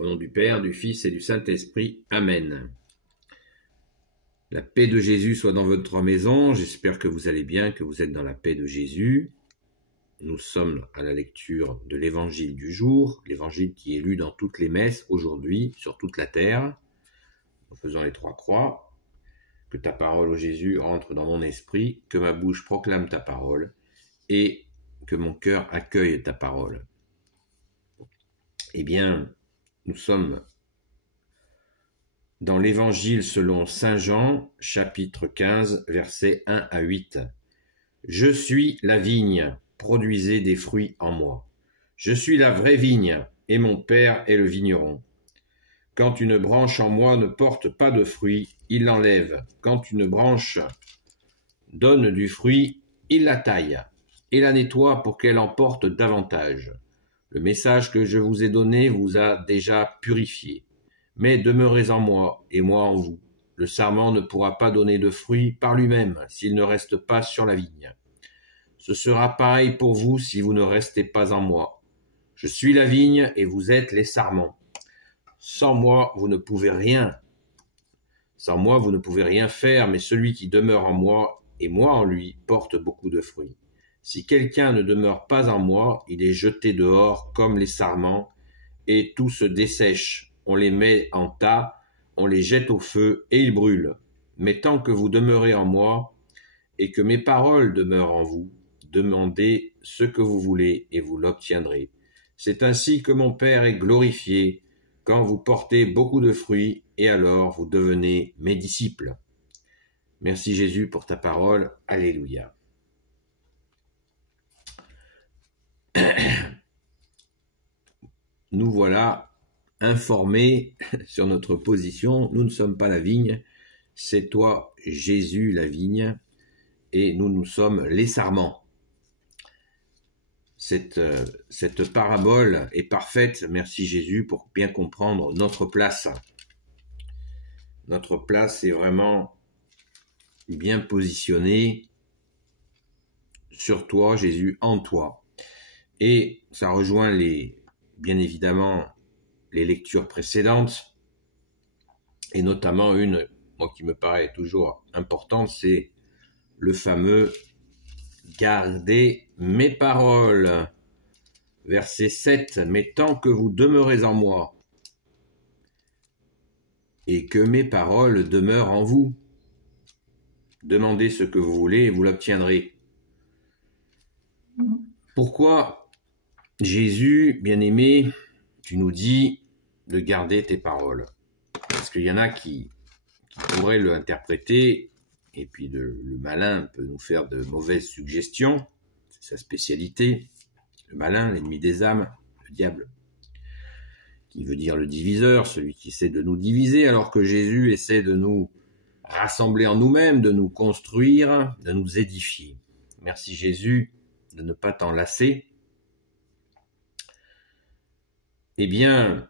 Au nom du Père, du Fils et du Saint-Esprit. Amen. La paix de Jésus soit dans votre maison. J'espère que vous allez bien, que vous êtes dans la paix de Jésus. Nous sommes à la lecture de l'évangile du jour, l'évangile qui est lu dans toutes les messes aujourd'hui, sur toute la terre. En faisant les 3 croix, que ta parole, ô Jésus, rentre dans mon esprit, que ma bouche proclame ta parole et que mon cœur accueille ta parole. Eh bien, nous sommes dans l'évangile selon saint Jean, chapitre 15, versets 1 à 8. Je suis la vigne, produisez des fruits en moi. Je suis la vraie vigne, et mon Père est le vigneron. Quand une branche en moi ne porte pas de fruits, il l'enlève. Quand une branche donne du fruit, il la taille et la nettoie pour qu'elle en porte davantage. Le message que je vous ai donné vous a déjà purifié. Mais demeurez en moi et moi en vous. Le sarment ne pourra pas donner de fruits par lui-même s'il ne reste pas sur la vigne. Ce sera pareil pour vous si vous ne restez pas en moi. Je suis la vigne et vous êtes les sarments. Sans moi, vous ne pouvez rien. Sans moi, vous ne pouvez rien faire, mais celui qui demeure en moi et moi en lui porte beaucoup de fruits. Si quelqu'un ne demeure pas en moi, il est jeté dehors comme les sarments, et tout se dessèche. On les met en tas, on les jette au feu, et ils brûlent. Mais tant que vous demeurez en moi, et que mes paroles demeurent en vous, demandez ce que vous voulez, et vous l'obtiendrez. C'est ainsi que mon Père est glorifié, quand vous portez beaucoup de fruits, et alors vous devenez mes disciples. Merci Jésus pour ta parole. Alléluia. Nous voilà informés sur notre position. Nous ne sommes pas la vigne, c'est toi, Jésus, la vigne, et nous sommes les sarments. Cette parabole est parfaite, merci Jésus, pour bien comprendre notre place. Notre place est vraiment bien positionnée sur toi, Jésus, en toi. Et ça rejoint bien évidemment les lectures précédentes, et notamment une, moi qui me paraît toujours importante, c'est le fameux « Gardez mes paroles ». Verset 7, « Mais tant que vous demeurez en moi, et que mes paroles demeurent en vous, demandez ce que vous voulez et vous l'obtiendrez. » Pourquoi Jésus, bien-aimé, tu nous dis de garder tes paroles? Parce qu'il y en a qui pourraient l'interpréter, et puis le malin peut nous faire de mauvaises suggestions, c'est sa spécialité, le malin, l'ennemi des âmes, le diable, qui veut dire le diviseur, celui qui essaie de nous diviser, alors que Jésus essaie de nous rassembler en nous-mêmes, de nous construire, de nous édifier. Merci Jésus de ne pas t'en lasser. Eh bien,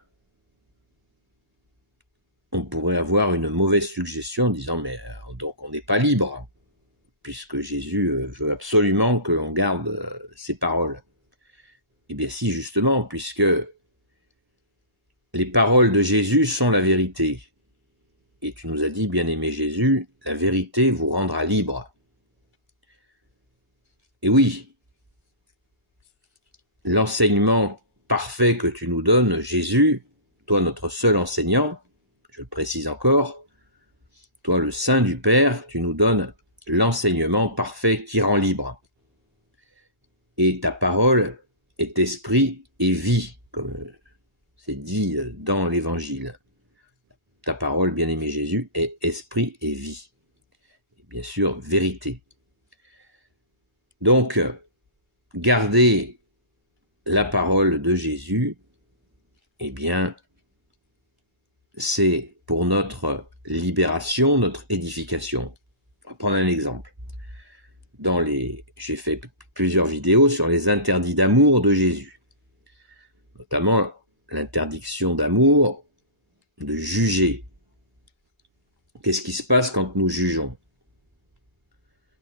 on pourrait avoir une mauvaise suggestion en disant « mais donc on n'est pas libre » puisque Jésus veut absolument que l'on garde ses paroles. Eh bien si, justement, puisque les paroles de Jésus sont la vérité. Et tu nous as dit, bien-aimé Jésus, la vérité vous rendra libre. Et oui, l'enseignement parfait que tu nous donnes, Jésus, toi notre seul enseignant, je le précise encore, toi le Saint du Père, tu nous donnes l'enseignement parfait qui rend libre. Et ta parole est esprit et vie, comme c'est dit dans l'Évangile. Ta parole, bien-aimé Jésus, est esprit et vie. Et bien sûr, vérité. Donc, garder la parole de Jésus, eh bien, c'est pour notre libération, notre édification. On va prendre un exemple. J'ai fait plusieurs vidéos sur les interdits d'amour de Jésus, notamment l'interdiction d'amour de juger. Qu'est-ce qui se passe quand nous jugeons?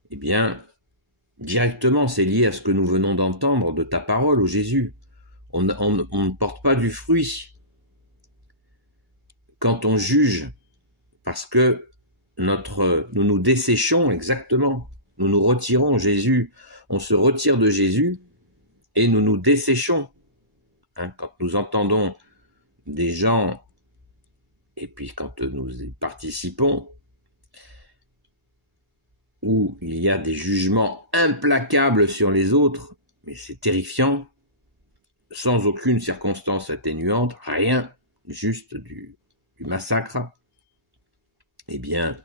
Eh bien, directement, c'est lié à ce que nous venons d'entendre de ta parole, ô Jésus. On ne porte pas du fruit quand on juge, parce que nous nous desséchons exactement, nous nous retirons, Jésus, on se retire de Jésus et nous nous desséchons. Quand nous entendons des gens, et puis quand nous y participons, où il y a des jugements implacables sur les autres, mais c'est terrifiant, sans aucune circonstance atténuante, rien, juste du massacre, eh bien,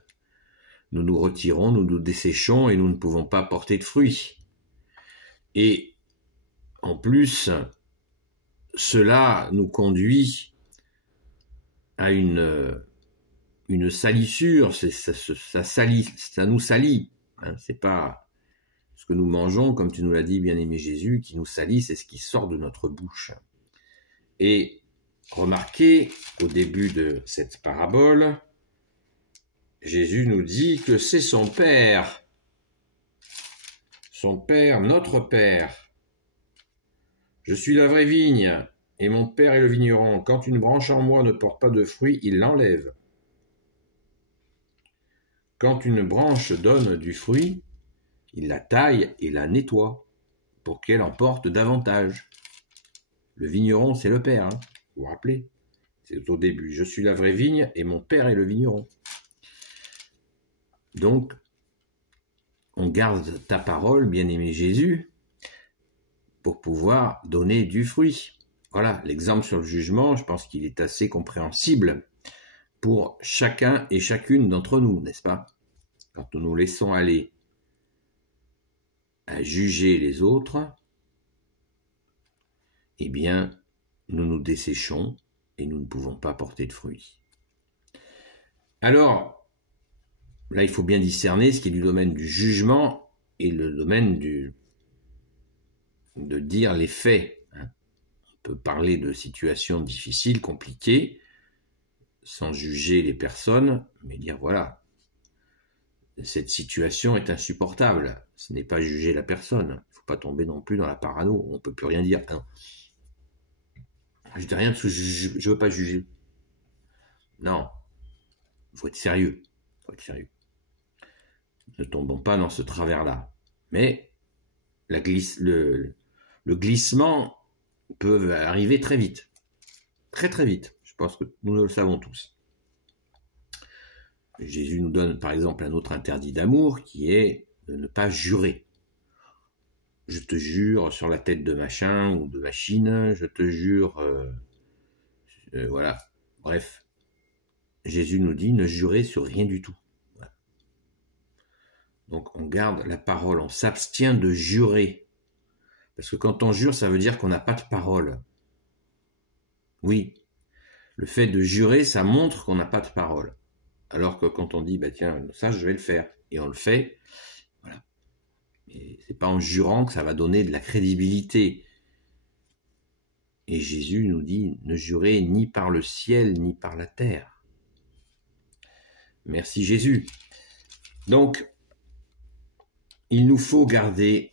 nous nous retirons, nous nous desséchons et nous ne pouvons pas porter de fruits. Et en plus, cela nous conduit à une salissure, ça nous salit. C'est pas ce que nous mangeons, comme tu nous l'as dit, bien-aimé Jésus, qui nous salit, c'est ce qui sort de notre bouche. Et remarquez, au début de cette parabole, Jésus nous dit que c'est son Père, notre Père. Je suis la vraie vigne, et mon Père est le vigneron. Quand une branche en moi ne porte pas de fruits, il l'enlève. Quand une branche donne du fruit, il la taille et la nettoie pour qu'elle en porte davantage. Le vigneron, c'est le Père, vous vous rappelez? C'est au début. Je suis la vraie vigne et mon Père est le vigneron. Donc, on garde ta parole, bien-aimé Jésus, pour pouvoir donner du fruit. Voilà, l'exemple sur le jugement, je pense qu'il est assez compréhensible pour chacun et chacune d'entre nous, n'est-ce pas? Quand nous nous laissons aller à juger les autres, eh bien, nous nous desséchons et nous ne pouvons pas porter de fruits. Alors, là, il faut bien discerner ce qui est du domaine du jugement et le domaine de dire les faits. On peut parler de situations difficiles, compliquées, sans juger les personnes, mais dire voilà, cette situation est insupportable. Ce n'est pas juger la personne. Il ne faut pas tomber non plus dans la parano. On ne peut plus rien dire. Ah non. Je dis rien parce que je ne veux pas juger. Non. Il faut être sérieux. Ne tombons pas dans ce travers-là. Mais le glissement peut arriver très vite. Très très vite. Je pense que nous le savons tous. Jésus nous donne par exemple un autre interdit d'amour qui est de ne pas jurer. Je te jure sur la tête de machin ou de machine, je te jure, voilà. Bref, Jésus nous dit ne jurez sur rien du tout. Voilà. Donc on garde la parole, on s'abstient de jurer. Parce que quand on jure, ça veut dire qu'on n'a pas de parole. Oui, le fait de jurer, ça montre qu'on n'a pas de parole. Alors que quand on dit, bah tiens, ça je vais le faire, et on le fait, voilà. Et c'est pas en jurant que ça va donner de la crédibilité. Et Jésus nous dit, ne jurez ni par le ciel, ni par la terre. Merci Jésus. Donc, il nous faut garder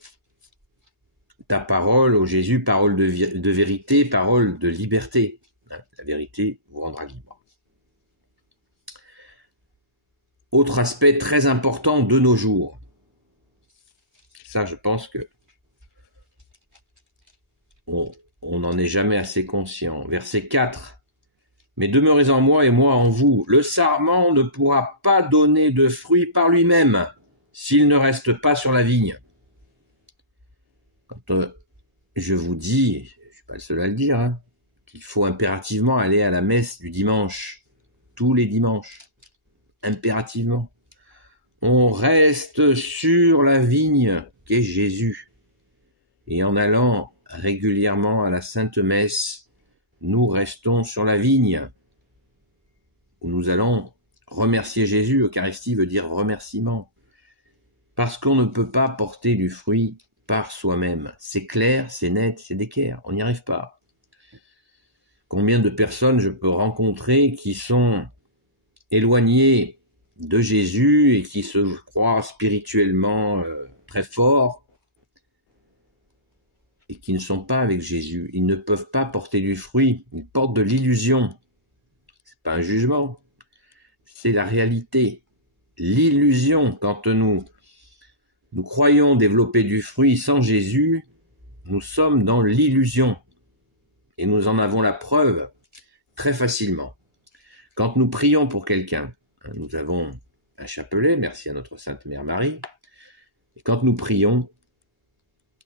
ta parole, ô Jésus, parole de vérité, parole de liberté. La vérité vous rendra libre. Autre aspect très important de nos jours. Ça, je pense que on n'en est jamais assez conscient. Verset 4. Mais demeurez en moi et moi en vous. Le sarment ne pourra pas donner de fruits par lui-même s'il ne reste pas sur la vigne. Quand je vous dis, je ne suis pas le seul à le dire, qu'il faut impérativement aller à la messe du dimanche, tous les dimanches, impérativement. On reste sur la vigne qu'est Jésus. Et en allant régulièrement à la Sainte Messe, nous restons sur la vigne, où nous allons remercier Jésus. Eucharistie veut dire remerciement. Parce qu'on ne peut pas porter du fruit par soi-même. C'est clair, c'est net, c'est d'équerre. On n'y arrive pas. Combien de personnes je peux rencontrer qui sont éloignées de Jésus et qui se croient spirituellement très forts et qui ne sont pas avec Jésus. Ils ne peuvent pas porter du fruit. Ils portent de l'illusion. pas un jugement, c'est la réalité. L'illusion, quand nous croyons développer du fruit sans Jésus, nous sommes dans l'illusion. Et nous en avons la preuve très facilement. Quand nous prions pour quelqu'un, nous avons un chapelet, merci à notre Sainte Mère Marie, et quand nous prions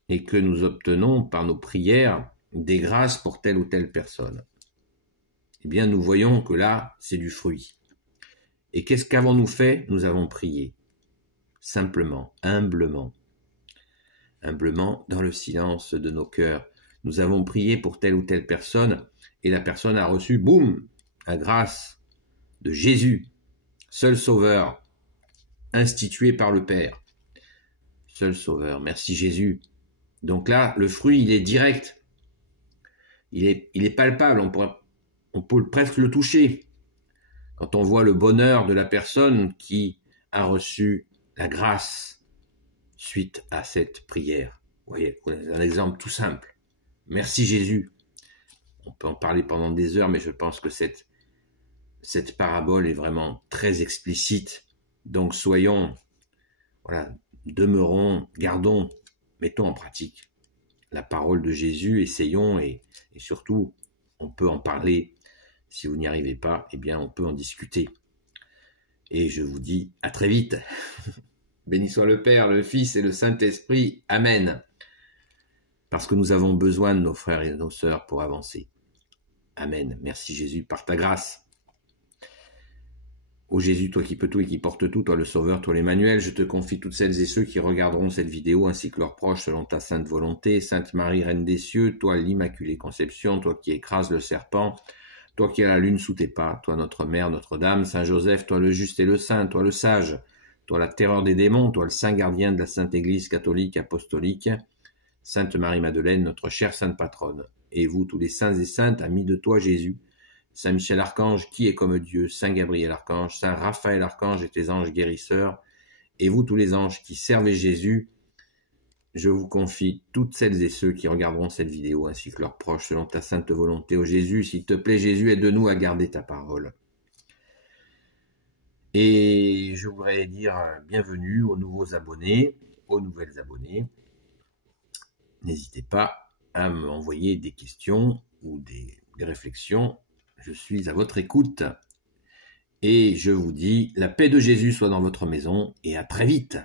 et que nous obtenons par nos prières des grâces pour telle ou telle personne, eh bien nous voyons que là, c'est du fruit. Et qu'est-ce qu'avons-nous fait? Nous avons prié, simplement, humblement, dans le silence de nos cœurs. Nous avons prié pour telle ou telle personne, et la personne a reçu, boum, la grâce de Jésus, seul sauveur, institué par le Père. Seul sauveur, merci Jésus. Donc là, le fruit, il est direct. Il est palpable, on peut presque le toucher. Quand on voit le bonheur de la personne qui a reçu la grâce suite à cette prière. Vous voyez, un exemple tout simple. Merci Jésus. On peut en parler pendant des heures, mais je pense que cette parabole est vraiment très explicite. Donc demeurons, gardons, mettons en pratique la parole de Jésus, essayons et surtout, on peut en parler. Si vous n'y arrivez pas, eh bien, on peut en discuter. Et je vous dis à très vite. Béni soit le Père, le Fils et le Saint-Esprit. Amen. Parce que nous avons besoin de nos frères et de nos sœurs pour avancer. Amen. Merci Jésus par ta grâce. Ô Jésus, toi qui peux tout et qui portes tout, toi le Sauveur, toi l'Emmanuel, je te confie toutes celles et ceux qui regarderont cette vidéo ainsi que leurs proches selon ta sainte volonté. Sainte Marie, Reine des cieux, toi l'Immaculée Conception, toi qui écrases le serpent, toi qui as la lune sous tes pas, toi notre Mère, Notre-Dame, Saint Joseph, toi le juste et le saint, toi le sage, toi la terreur des démons, toi le saint gardien de la Sainte Église catholique apostolique, Sainte Marie-Madeleine, notre chère sainte patronne, et vous tous les saints et saintes, amis de toi Jésus, Saint Michel Archange, qui est comme Dieu, Saint Gabriel Archange, Saint Raphaël Archange et tes anges guérisseurs, et vous tous les anges qui servez Jésus, je vous confie toutes celles et ceux qui regarderont cette vidéo ainsi que leurs proches selon ta sainte volonté. Ô Jésus, s'il te plaît Jésus, aide-nous à garder ta parole. Et je voudrais dire bienvenue aux nouveaux abonnés, aux nouvelles abonnées. N'hésitez pas à m'envoyer des questions ou des réflexions. Je suis à votre écoute et je vous dis la paix de Jésus soit dans votre maison et à très vite.